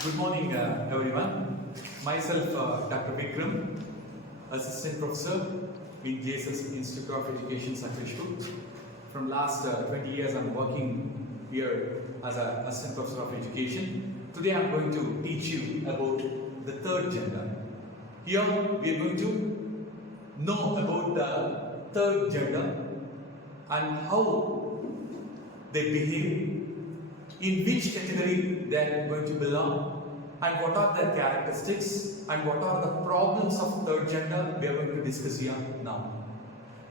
Good morning, everyone. Myself, Dr. Vikram, Assistant Professor in JSS Institute of Education, Sakeshpur. From last 20 years, I'm working here as an Assistant Professor of Education. Today, I'm going to teach you about the third gender. Here, we are going to know about the third gender and how they behave, in which category they are going to belong, and what are their characteristics and what are the problems of third gender we are going to discuss here now.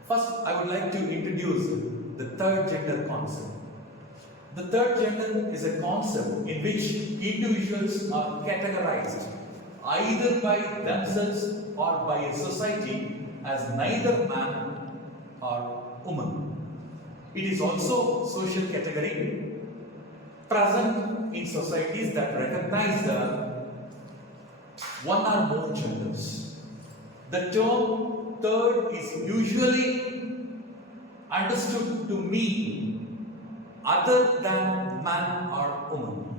First, I would like to introduce the third gender concept. The third gender is a concept in which individuals are categorized either by themselves or by a society as neither man or woman. It is also social category present in societies that recognize the one or more genders. The term third is usually understood to mean other than man or woman.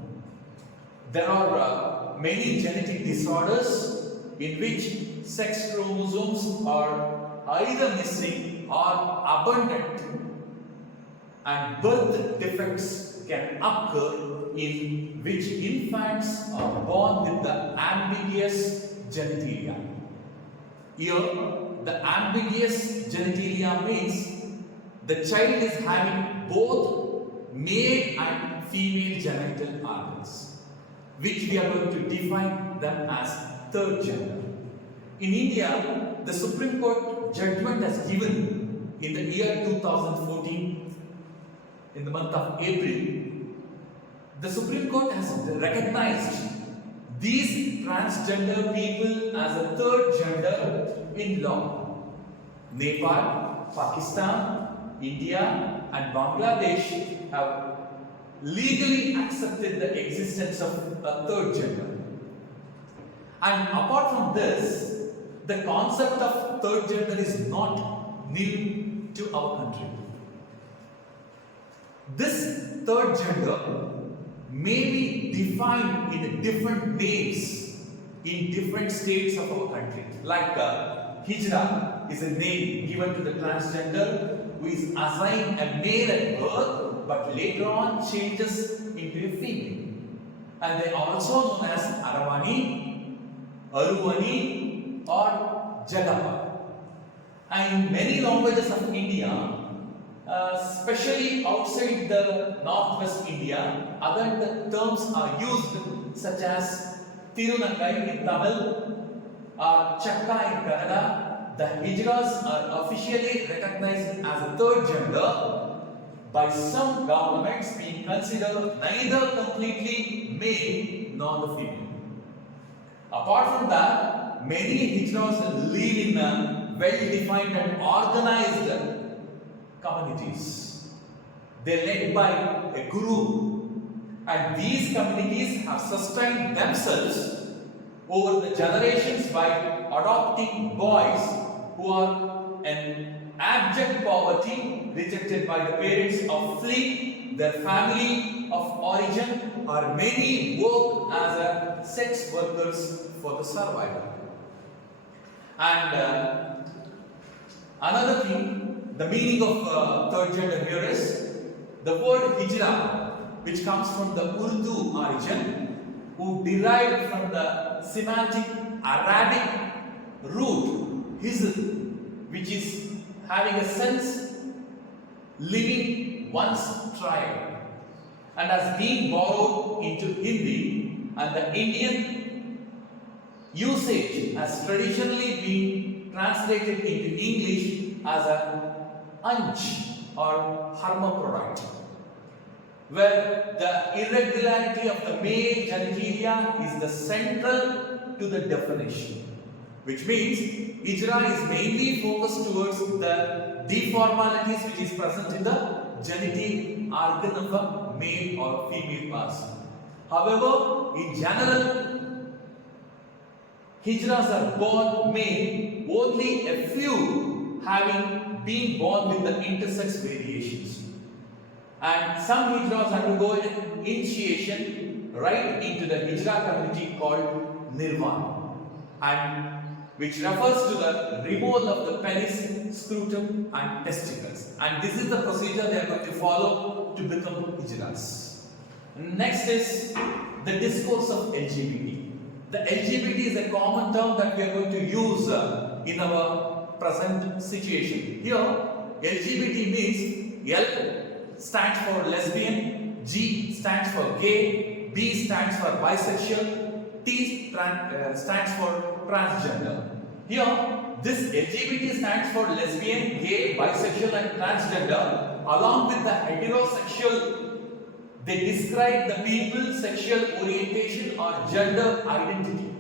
There are many genetic disorders in which sex chromosomes are either missing or abundant, and birth defects can occur in which infants are born with the ambiguous genitalia. Here, the ambiguous genitalia means the child is having both male and female genital organs, which we are going to define them as third gender. In India, the Supreme Court judgment has given in the year 2014, in the month of April, the Supreme Court has recognized these transgender people as a third gender in law. Nepal, Pakistan, India and Bangladesh have legally accepted the existence of a third gender. And apart from this, the concept of third gender is not new to our country. This third gender may be defined in different names in different states of our country. Like Hijra is a name given to the transgender who is assigned a male at birth but later on changes into a female. And they are also known as Aravani, Aruvani or Jagapa. And in many languages of India, especially outside the northwest India, other terms are used such as Tirunangai in Tamil or Chakka in Kannada. The Hijras are officially recognized as a third gender by some governments, being considered neither completely male nor the female. Apart from that, many Hijras live in well-defined and organized communities. They are led by a guru, and these communities have sustained themselves over the generations by adopting boys who are in abject poverty, rejected by the parents or flee their family of origin, or many work as sex workers for the survival. And another thing, the meaning of third gender here is the word hijra, which comes from the Urdu origin, who derived from the semantic Arabic root hizr, which is having a sense living one's tribe, and has been borrowed into Hindi, and the Indian usage has traditionally been translated into English as a anch or hermaphrodite, where the irregularity of the male genitalia is the central to the definition, which means Hijra is mainly focused towards the deformalities which is present in the genital organ of a male or female person. However, in general, Hijras are born male, only a few having been born with the intersex variations. And some Hijras undergo an initiation right into the Hijra community called Nirvana, and which refers to the removal of the penis, scrotum and testicles. And this is the procedure they are going to follow to become Hijras. Next is the discourse of LGBT. The LGBT is a common term that we are going to use in our present situation. Here, LGBT means L stands for lesbian, G stands for gay, B stands for bisexual, T stands for transgender. Here, this LGBT stands for lesbian, gay, bisexual and transgender. Along with the heterosexual, they describe the people's sexual orientation or gender identity.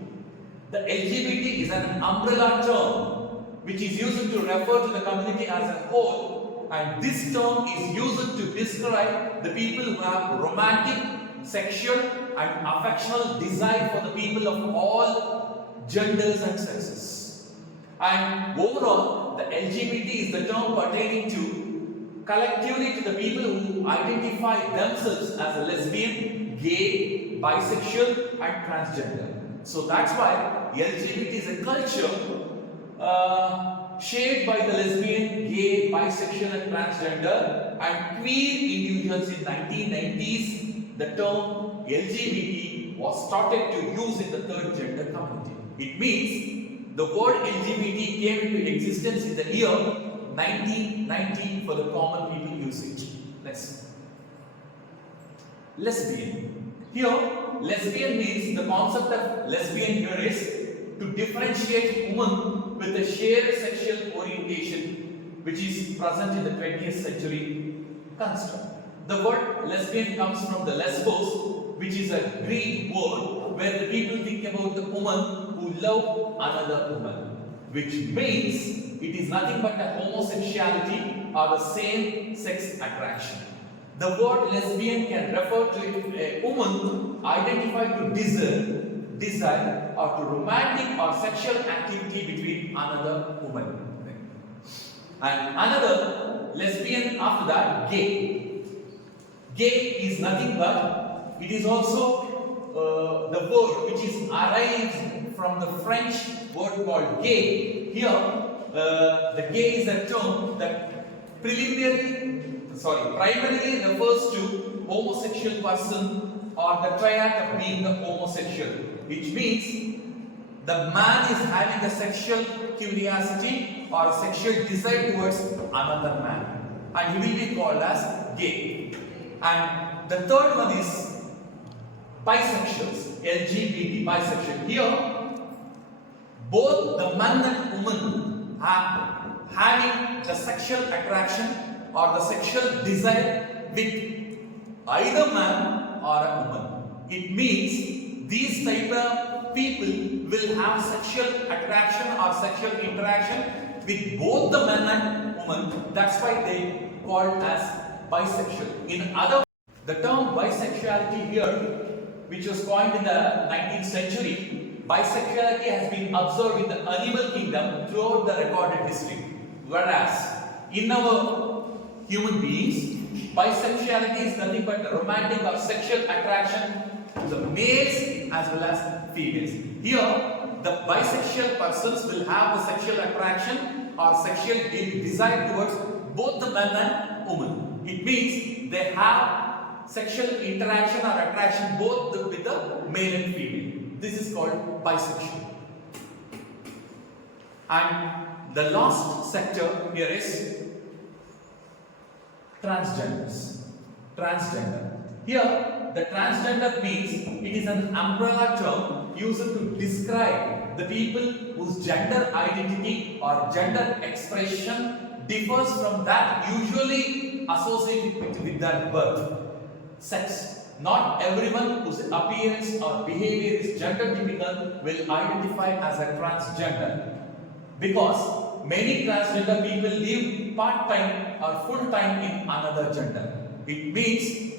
The LGBT is an umbrella term which is used to refer to the community as a whole, and this term is used to describe the people who have romantic, sexual and affectional desire for the people of all genders and sexes. And overall, the LGBT is the term pertaining to collectively to the people who identify themselves as a lesbian, gay, bisexual and transgender. So that's why LGBT is a culture shaped by the lesbian, gay, bisexual and transgender and queer individuals. In 1990s, the term LGBT was started to use in the third gender community. It means the word LGBT came into existence in the year 1990 for the common people usage. Next. Lesbian. Here, lesbian means the concept of lesbian here is to differentiate women with a shared sexual orientation which is present in the 20th century construct. The word lesbian comes from the lesbos, which is a Greek word where the people think about the woman who love another woman, which means it is nothing but a homosexuality or the same sex attraction. The word lesbian can refer to a woman identified to desire or to romantic or sexual activity between another woman. And another lesbian after that, gay. Gay is nothing but, it is also the word which is arrived from the French word called gay. Here, the gay is a term that primarily refers to homosexual person or the triad of being the homosexual, which means the man is having a sexual curiosity or a sexual desire towards another man, and he will be called as gay. And the third one is bisexuals, LGBT, bisexual. Here, both the man and woman are having the sexual attraction or the sexual desire with either man or a woman. It means these type of people will have sexual attraction or sexual interaction with both the man and woman. That's why they called as bisexual. In other, the term bisexuality here, which was coined in the 19th century, bisexuality has been observed in the animal kingdom throughout the recorded history. Whereas in our human beings, bisexuality is nothing but romantic or sexual attraction to the males as well as females. Here, the bisexual persons will have the sexual attraction or sexual desire towards both the man and woman. It means they have sexual interaction or attraction both with the male and female. This is called bisexual. And the last sector here is transgenders. Transgender. Here, the transgender means it is an umbrella term used to describe the people whose gender identity or gender expression differs from that usually associated with their birth. Sex. Not everyone whose appearance or behavior is gender typical will identify as a transgender, because many transgender people live part-time or full-time in another gender. It means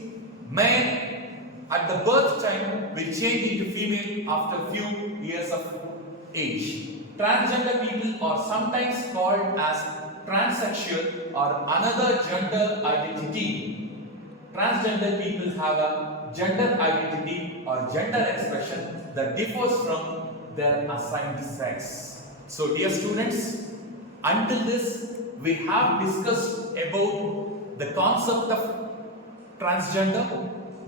men at the birth time will change into female after few years of age. Transgender people are sometimes called as transsexual or another gender identity. Transgender people have a gender identity or gender expression that differs from their assigned sex. So dear students, until this we have discussed about the concept of transgender,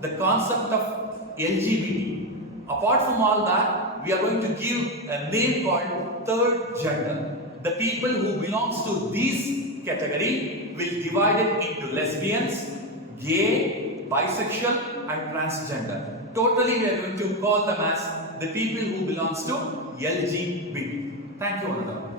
the concept of LGBT. Apart from all that, we are going to give a name called third gender. The people who belongs to this category will divide it into lesbians, gay, bisexual and transgender. Totally we are going to call them as the people who belongs to LGBT. Thank you, Ananda.